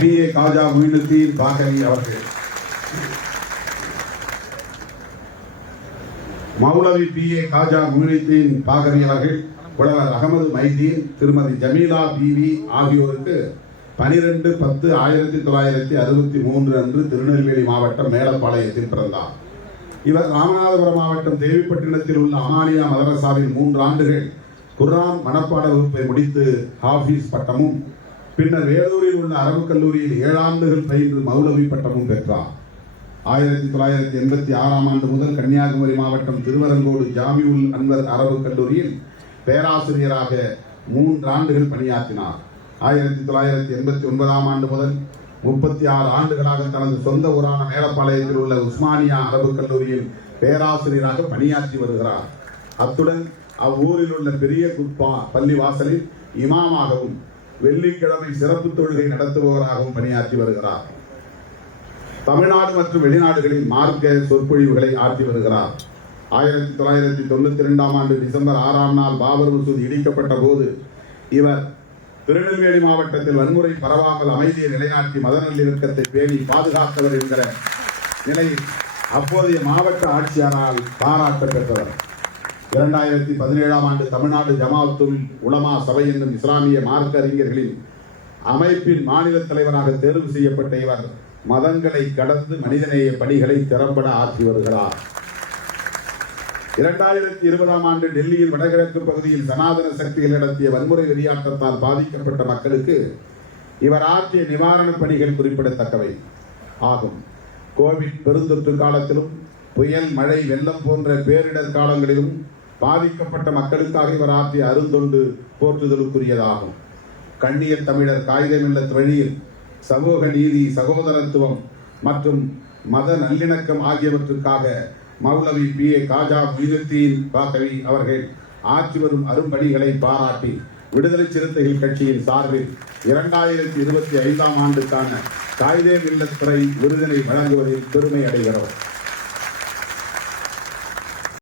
BA. Khaja Moinuddin Baqavi அவர்கள், மௌலவி BA. Khaja Moinuddin Baqavi அவர்கள், புலவர் அகமது மைதீன், திருமதி ஜமீலா பிவி ஆகியோருக்கு 12/10/1963 அன்று திருநெல்வேலி மாவட்டம் மேலப்பாளையத்தில் பிறந்தார். இவர் ராமநாதபுரம் மாவட்டம் தேவிப்பட்டினத்தில் உள்ள அமானியா மதரசாவில் 3 ஆண்டுகள் குர்ஆன் மனப்பாட வகுப்பை முடித்து ஹாஃபீஸ் பட்டமும், பின்னர் வேலூரில் உள்ள அரபு கல்லூரியில் 7 ஆண்டுகள் பயின்று மௌலவி பட்டமும் பெற்றார். 1986 ஆண்டு முதல் கன்னியாகுமரி மாவட்டம் திருவரங்கோடு ஜாமிஉல் அன்வர் அரபு கல்லூரியில் பேராசிரியராக 3 ஆண்டுகள் பணியாற்றினார். 1989 ஆண்டு முதல் 36 ஆண்டுகளாக தனது சொந்த ஊரான மேலப்பாளையத்தில் உள்ள உஸ்மானியா அரபு கல்லூரியில் பேராசிரியராக பணியாற்றி வருகிறார். அத்துடன் அவ்வூரில் உள்ள பெரிய குப்பா பள்ளி வாசலில் இமாமாகவும் வெள்ளிக்கிழமை சிறப்பு தொழுகை நடத்துபவராகவும் பணியாற்றி வருகிறார். தமிழ்நாடு மற்றும் வெளிநாடுகளில் மார்க்க சொற்பொழிவுகளை ஆற்றி வருகிறார். 1992 ஆண்டு டிசம்பர் 6ஆம் நாள் பாபர் மசூதி இடிக்கப்பட்ட போது இவர் திருநெல்வேலி மாவட்டத்தில் வன்முறை பரவாமல் அமைதியை நிலைநாட்டி மத நல்லிணக்கத்தை பேணி பாதுகாத்தவர் என்கிற நிலையில் அப்போதைய மாவட்ட ஆட்சியாரால் பாராட்ட பெற்றவர். 2017 ஆண்டு தமிழ்நாடு ஜமாஅத்துல் உலமா சபை என்னும் இஸ்லாமிய மார்க்க அறிஞர்களின் அமைப்பின் மாநில தலைவராக தேர்வு செய்யப்பட்ட இவர் மதங்களை கடந்து மனிதநேய பணிகளை திறம்பட ஆற்றி வருகிறார். 2020 ஆண்டு டெல்லியில் வடகிழக்கு பகுதியில் சனாதன சக்திகள் நடத்திய வன்முறை வெறியாட்டத்தால் பாதிக்கப்பட்ட மக்களுக்கு இவர் ஆற்றிய நிவாரணப் பணிகள் குறிப்பிடத்தக்கவை ஆகும். கோவிட் பெருந்தொற்று காலத்திலும் புயல், மழை, வெள்ளம் போன்ற பேரிடர் காலங்களிலும் பாதிக்கப்பட்ட மக்களுக்காக இவர் ஆற்றிய அருந்தொண்டு போற்றுதலுக்குரியதாகும். கண்ணிய தமிழர் காகிதமில்ல வழியில் சமூக நீதி, சகோதரத்துவம் மற்றும் மத நல்லிணக்கம் ஆகியவற்றுக்காக மௌலவி பி.ஏ. காஜா மொயினுத்தீன் பாகவி அவர்கள் ஆற்றி வரும் அரும்பணிகளை பாராட்டி விடுதலை சிறுத்தைகள் கட்சியின் சார்பில் 2025 ஆண்டுக்கான காயிதே மில்லத் துறை விருதினை வழங்குவதில் பெருமை அடைகிறோம்.